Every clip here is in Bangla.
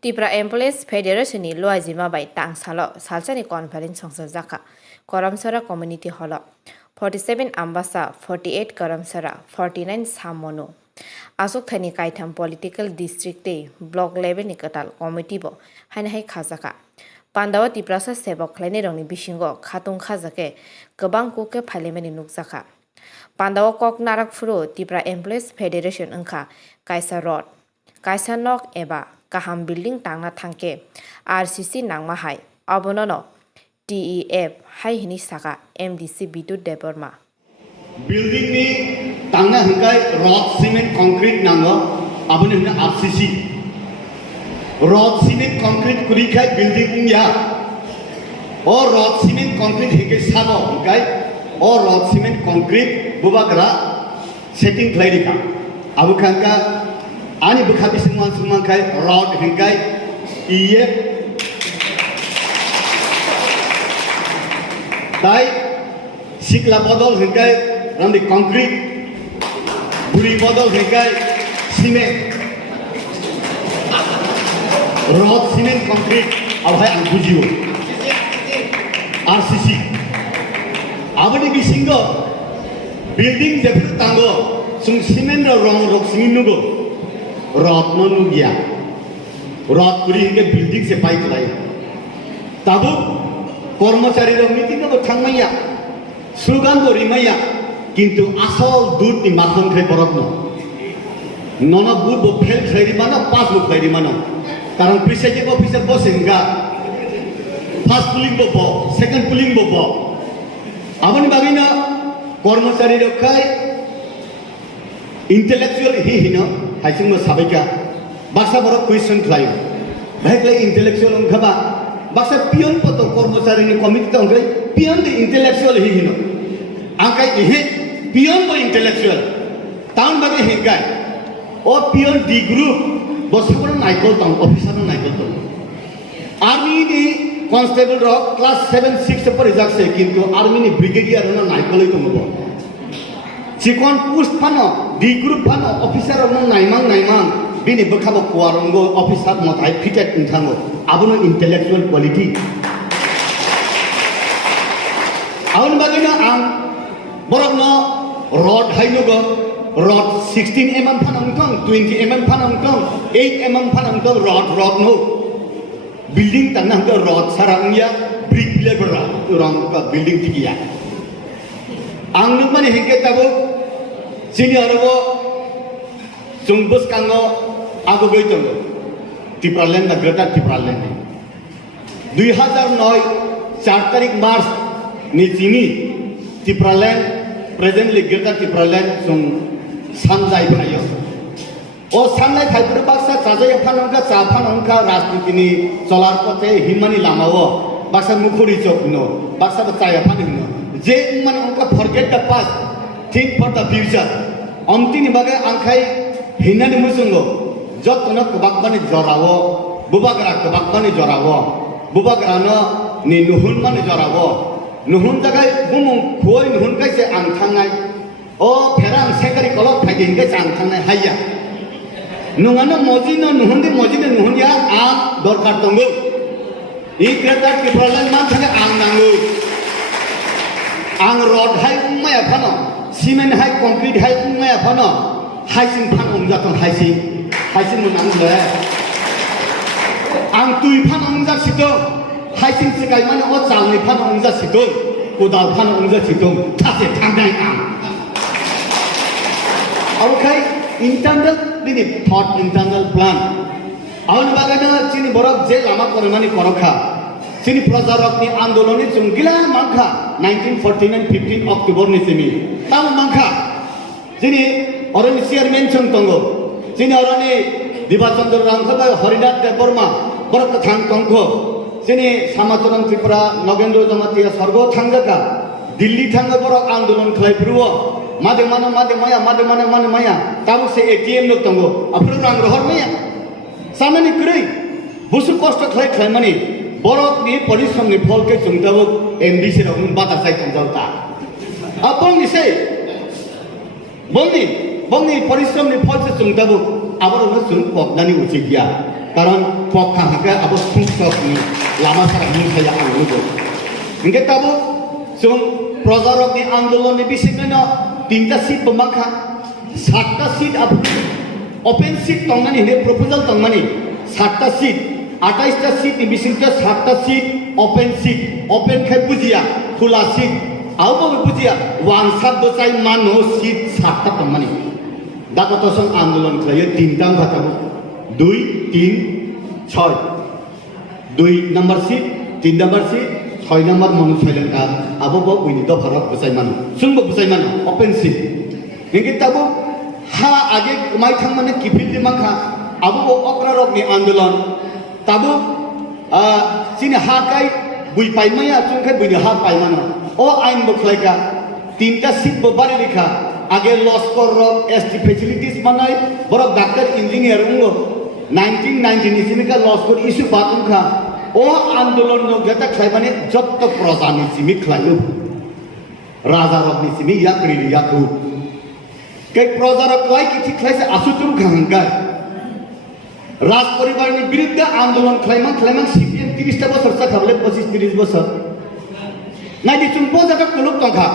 Tripura Employees Federation ni Loajima by Tang Salo, Salsani Conference on Zaka, Koramsara Community Hall, 47 Ambassa, 48 Karamsara, 49 Samono. Asok Thani Kaitam Political District Day, Block 11 Nikatal, Committee Bo, Hanhai Kazaka. Pandawa Tiprasa Sebok Kleneroni Bishingo, Katung Kazake, Gabang Kuke Parliament Nukzaka. Pandawa Kok Narak Furu, Tripura Employees Federation Unka, Kaisa Road, Kaisa Nok Eba. Kaham building tangna thangke RCC nangma hai abonono TEF hai hini saka MDC Bidut Deborma building ni tangna hingkai rock cement concrete nango abono hina RCC rock cement concrete kuri khai building ya or rock cement concrete hingkai sabo hingkai or rock cement concrete bubagra setting klairika abu khanka ani bukhabi sumang kai rod hingkai iye dai sikla bodol hingkai ramdi concrete buri bodol hingkai cement rod cement concrete abhai ang bujiu RCC abani bisingo building jepur tango sung cement rong rok singinugo रॉट मनु गया रॉट पुरी के बिल्डिंग से पाइप लाई तबु कर्मचारी लोग मीटिंग में थांगमैया स्लोगान को रिमैया किंतु असल दूध नि माखन थे बरत न नना बुद बो फेल थैरी माना पास बो थैरी माना कारण प्रिसाइडिंग ऑफिसर बो सिंगा फर्स्ट पुलिंग बो सेकंड पुलिंग बो आबनि बागिना कर्मचारी लोग खाय intellectual hino haising mo sabika basa borok question klayo bhaiklai intellectual ongkhaba basa pion poto kormachari ni committee tongkai pion de intellectual hino angkai ehe pion bo intellectual town bage hekai o pion d group bosapura naikol tong officer naikol tong army ni constable rock class 7 6 par ejak se kintu army ni brigadier na naikol tong bo Cikon post pano di group pano officer orang naimang bini berkabo kuarongo officer motai fitted intango abuno intellectual quality awon bagina ang borokno rod hainogo rod 16 mm phanang tong 20 mm phanang tong 8 mm phanang tong rod no building tanang ko rod sarangya brick level rong ka building tikia ang nukmani hingke tabo sini arabo jungbus kango ago goitongo Tipraland na greater Tipraland 2009 4 तारीख मार्च ni sini Tipraland presently greater Tipraland sung sanjai phayo o sanjai phaipur baksa chajai phanongka cha phanongka rajniti ni cholar pote himani lamao baksa mukhuri chokno baksa chaya phanino je man onka forget the past think for the future amtini bagai angkai hinani musungo jotno kebakbani jorawo bubagra kebakbani jorawo bubagrano ni nuhun mani jorawo nuhun jagai bumung khoi nuhun kai se angthangai o pherang sekari kolok phagi hingai angthangai haya nungano mojino nuhun ya am dorkar tongo ikretar Tipraland man thage ang nangu ang rod hai maya phano cement hai concrete hai maya phano haising phan omjatong haising mo nang le ang tui phan omjat sitong haising sikai mane o chalni phan omjat sitong kodal phan omjat sitong thase thangai ang okay internal dini thought internal plan aun bagana chini borok je lama kormani korokha sini prajarok ni andoloni chungila mangkha 1949 15 October ni sini tam mangkha sini orani chairman chung tongo sini orani Dibachandra Rangkhaba Harinath Deborma borok thang tongkho sini Samacharan Tripura Nagendra Jamatia Sargo thangaka Delhi thang borok andolon khlai purwo made maya tabu se ATM lok tongo apro rang rohor maya samani krei busu kosto khlai mani borok ni परिश्रम ni phol ke chungtabo MDC rok bata sai tongjauta apong ni sei bongni परिश्रम ni phol se chungtabo abaro no chung poknani uchi dia karon pokha haka abo sungsok ni lama sara mung saya anglugo ingke tabu sung projarok ni andolon ni bisingna tinta seat pemangka 7টা seat abu open seat tongmani he proposal tongmani 7টা seat 28টা seat ni bisingka 7টা seat open khai bujia khula seat abo bujia one sab bosai mano seat 7টা tongmani dakoto song andolon khlaye 3টা batabu 2 3 6 2 number seat 3 number seat 6 number manu silenta abo bo wini do bharat bosai mano sungbo bosai mano open seat ingke tabu ha age mai thangmane kifil di makha abo bo okrarok ni andolon tabu sini ha kai bui pai maya chungkai bui ha pai mano o ain bo khlaika 3টা seat bo bari rekha age loskor rok st facilities manai borok doctor engineer ungo 1990 ni sini ka loskor issue batung kha o andolon no gata khlaibane jotto prajani simi khlailu raja rok ni simi yakri yakru ke projarok lai kithi khlaise asutum khangka রাজ পরিবারের বিরুদ্ধে আন্দোলন ক্লাইমান সিপিএম 30টা বছর চাকাবলে 25-30 বছর নাইদি চুম্পো জায়গা কুলুক তখা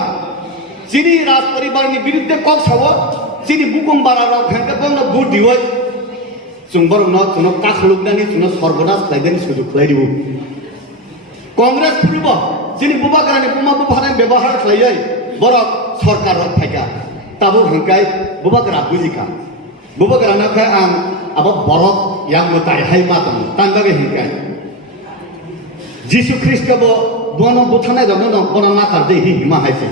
যিনি রাজ পরিবারের বিরুদ্ধে কক সাব যিনি বুকুম বারা রক খাঙ্কা বন্ধ বুট দিওই চুম্বর ন চুনো কাখলুকদানি চুনো সর্বনাশ খাইদেন সুযোগ খাই দিব কংগ্রেস পূর্ব যিনি বুবাগ্রানি বুমা বুভানে ব্যবহার খাইয়াই বড় সরকার রক থাকা তাবো হাঙ্কাই বুবাগ্রা বুজিকা bubagra na kha ang abo borok yang mutai hai matong tandabe hinkai jisu christo bo bono buthana jono no bono na kar de hi ma haise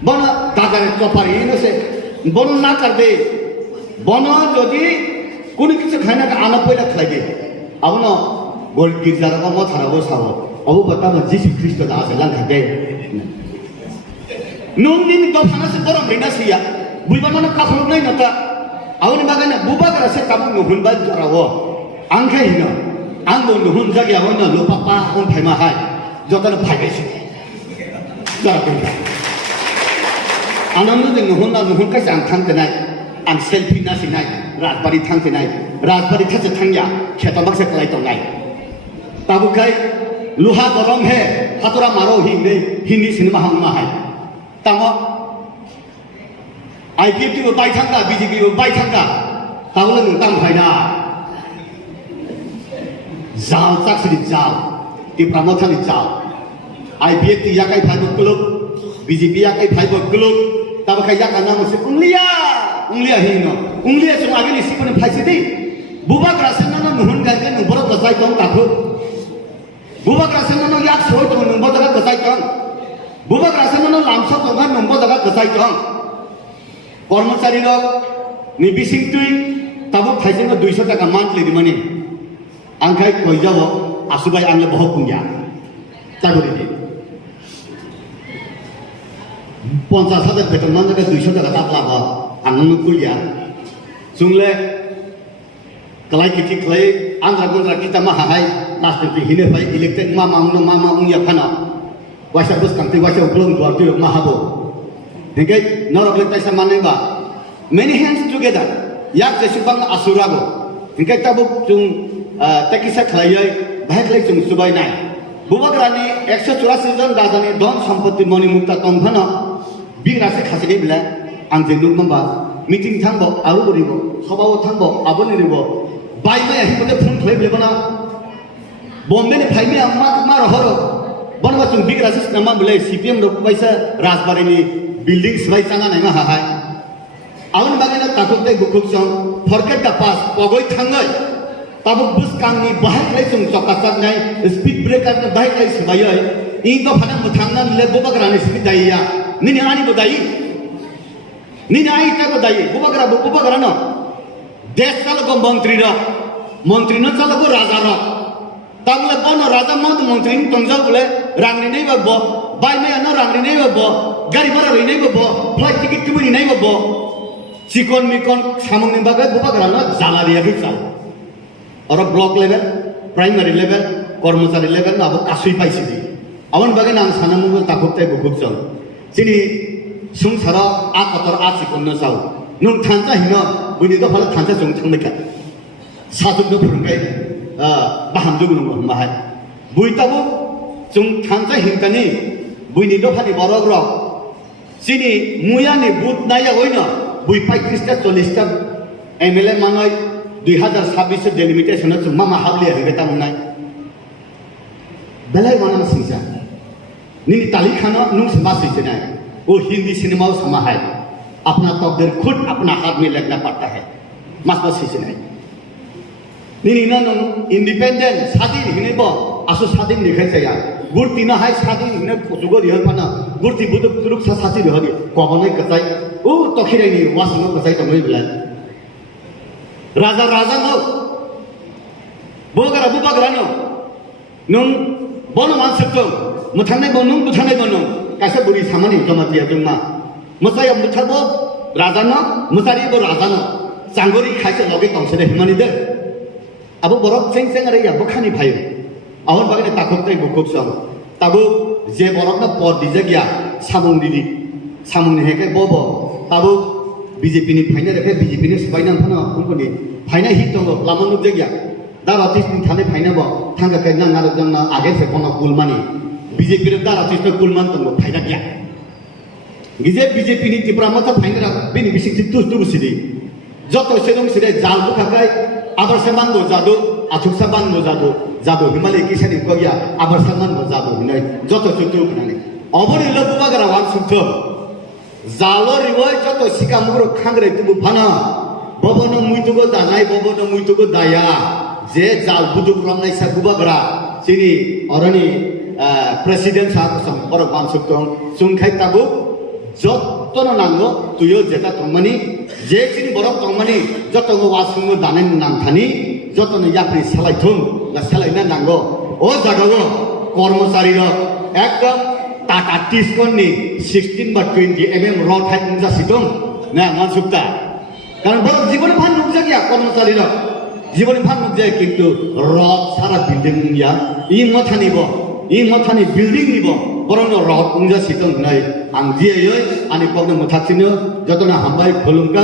bono dagare chopari no se bono na kar de bono jodi kuni kichu khaina ka ana poila khlage abono gol girjar ko mo tharabo sabo abu bata ma jisu christo da ase lang khade nung nin do thana se borom rina sia buibano na kakhlu nai na ta awani bagana bubagra se tabu nuhun ba jarawo angkha hino angbo nuhun jagi awon lo papa on thaima hai jotan bhai besu jara pinta anam nu nuhun ka sang thang tenai an selfie na sinai rajbari thang tenai rajbari thache thangya kheta bakse klai tongai tabu kai luha gorong he hatura maro hi nei hindi cinema hang ma hai tamo IPP को बाई थंगा BJP को बाई थंगा तावले नुंताम भाईना जाल चाक्सरी जाल ती प्रमोथनी जाल IPP ती याकाई भाईबो क्लब BJP याकाई भाईबो क्लब तब खाई याका नाम से उंगलिया हिनो उंगलिया से आगे निसी पने फाइसे दी बुबा क्रासन ना नुहन गाय के नुबरो गसाई तों ताखो बुबा क्रासन ना याक सोय तो नुबो जगा गसाई तों बुबा क्रासन ना लामसा तो गान नुबो जगा गसाई तों কর্মচারী রক নি বিসিং তুই তাবো থাইছেন 200 টাকা মান্থলি দি মানি আংখাই কই যাব আসুবাই আনলে বহু কুঞ্জা চাকরি দি 50,000 বেতন মান জায়গা 200 টাকা তাপলা আনন্দ কুলিয়া সুংলে কলাই কিটি কলাই আন্দ্রা গুন্দ্রা কিতা মা হাই লাস্ট তি হিনে ভাই ইলেক্টেড মামা উনিয়া ফানা ওয়াসা বস কান্তি ওয়াসা উগ্লং দুয়ার তুই মা হাবো Hingga norok letai sama neba, many hands together, yak jesubang asurago. Hingga tabu cung tekisa klayai, baik lagi cung subai nai. Bubagrani 184 জন রাজনী ধন সম্পত্তি মনি মুক্তা তংফানো বিগ্রাসে খাসিনি বিলা আংজে নুকমবা মিটিং থাংবো আরো করিব সভাও থাংবো আবনি নিব বাইমে আহিবতে ফোন খাই বিলবনা বম্বে নে ফাইমে আম্মা মার হরো বনবা চুং বিগ্রাসে নামা বিলে সিপিএম রক পয়সা রাজবাড়িনি বিল্ডিং সবাই চাঙা নাইমা হাহাই আউন বাগেনা তাকতে গুকুক সং ফরগেট দা পাস পগই থাঙ্গই তাবো বুস কাংনি বাহাই লাই সং চকাসাক নাই স্পিড ব্রেকার নে বাহাই লাই সবাই ই তো ফানা মুথাংনা লে বুবাগ্রানি সিবি দাইয়া নিনি আনি বদাই নিনি আই তা বদাই বুবাগ্রা ন দেশ চালক মন্ত্রী ন চালক রাজা র তাবলে বন রাজা মন্ত্রী তংজাও বলে রাংনি নাই বাব বাই মে ন রাংনি নাই বাব গাড়ি ভাড়া রে নাই বাব ফ্লাইট টিকিট কিবনি নাই বাব চিকন মিকন সামংনি বাগে বুবাগ্রা ন জালা দিয়া গিছাও और ब्लॉक लेवल प्राइमरी लेवल कर्मचारी लेवल अब कासुई पाइसी दी अवन बागे नाम साना मुगल ताकुते बुकुक चल सिनी संसार आ कतर आ चिकन साउ नुं थांजा हिनो बुनि द फला थांजा जों थांमेका साजुक न फुरंगाय samjuk nung mahai bui tabu chung thansa hingkani bui ni dokhani borok rok sini muyani but naya oina bui pai krista 40 ta MLA manoi 2026 delimitation chung mama habli hege tamunai belai mana singsa nini tali khana nung sama singsa वो हिंदी सिनेमा समा है अपना तकदीर खुद अपना हाथ में लगना पड़ता है मस्त सीजन है नीनी ना नो इंडिपेंडेंट शादी हिने बो आसु शादी निखाय जाया गुरती ना है शादी हिने जुगो रिहल पाना गुरती बुदुक तुरुक सा शादी रिहल कोबनै कसाय ओ तखिरायनि वासनो कसाय तमै बिला राजा राजा नो बोगरा बुबागरा नो नों बोनो मानसितो मुथानाय बोनो मुथानाय बोनो kaisa buri samani jamatia jungma musaya muthabo rajana musari bo rajana changori khaise loge tongsene himani de abo borok cheng cheng are ya bokhani bhayo ahon bagane takoktai bokok sam tabo je borok na pod dijagya samung didi samung heke bobo tabo BJP ni phaina rekhe BJP ni spaina thana company phaina hit tongo lamanu jagya dar artist ni thane phaina bo thanga kaina na rajana age se kono kulmani BJP रे दारा चिस्ता कुलमान तंगो फायदा क्या गिजे BJP नि तिप्रा मत फायदा रा बिनि बिसिक तुस तुस सिदि जतो सेदों सिदे जाल बुखाकाय आबर समान गो जादो आथुक समान गो जादो जादो हिमालय किसानि गया आबर समान गो जादो नै जतो चुतु बनाने अबरे लबुबा गरा वान सुथो जालो रिवय जतो सिकामुरो खांग्रे तुबु फाना बबनो मुइतुगो दानाय बबनो मुइतुगो दाया जे जाल बुदुक रमनाय साकुबा गरा सिनि अरनि Presiden saat orang bansuk tong sungkai tabu jotono nango tuyo jeta tongmani jekin borok tongmani jotono wasung danen nangthani jotono yapri salai thum na salai na nango o jagago kormosari ro ekdom Tata Tiscon ni 16 বা 20 mm rod hai unja sitong na mansukta karon borok jibone bhan nukja gya kormosari ro jibone bhan nukja kintu rod sara building ya I mathani bo 이 마타니 빌딩 니보 버런노 럭 웅자 시동 나이 앙지에요 아니 거기 뭐 탁치는 저도나 한바이 걸음가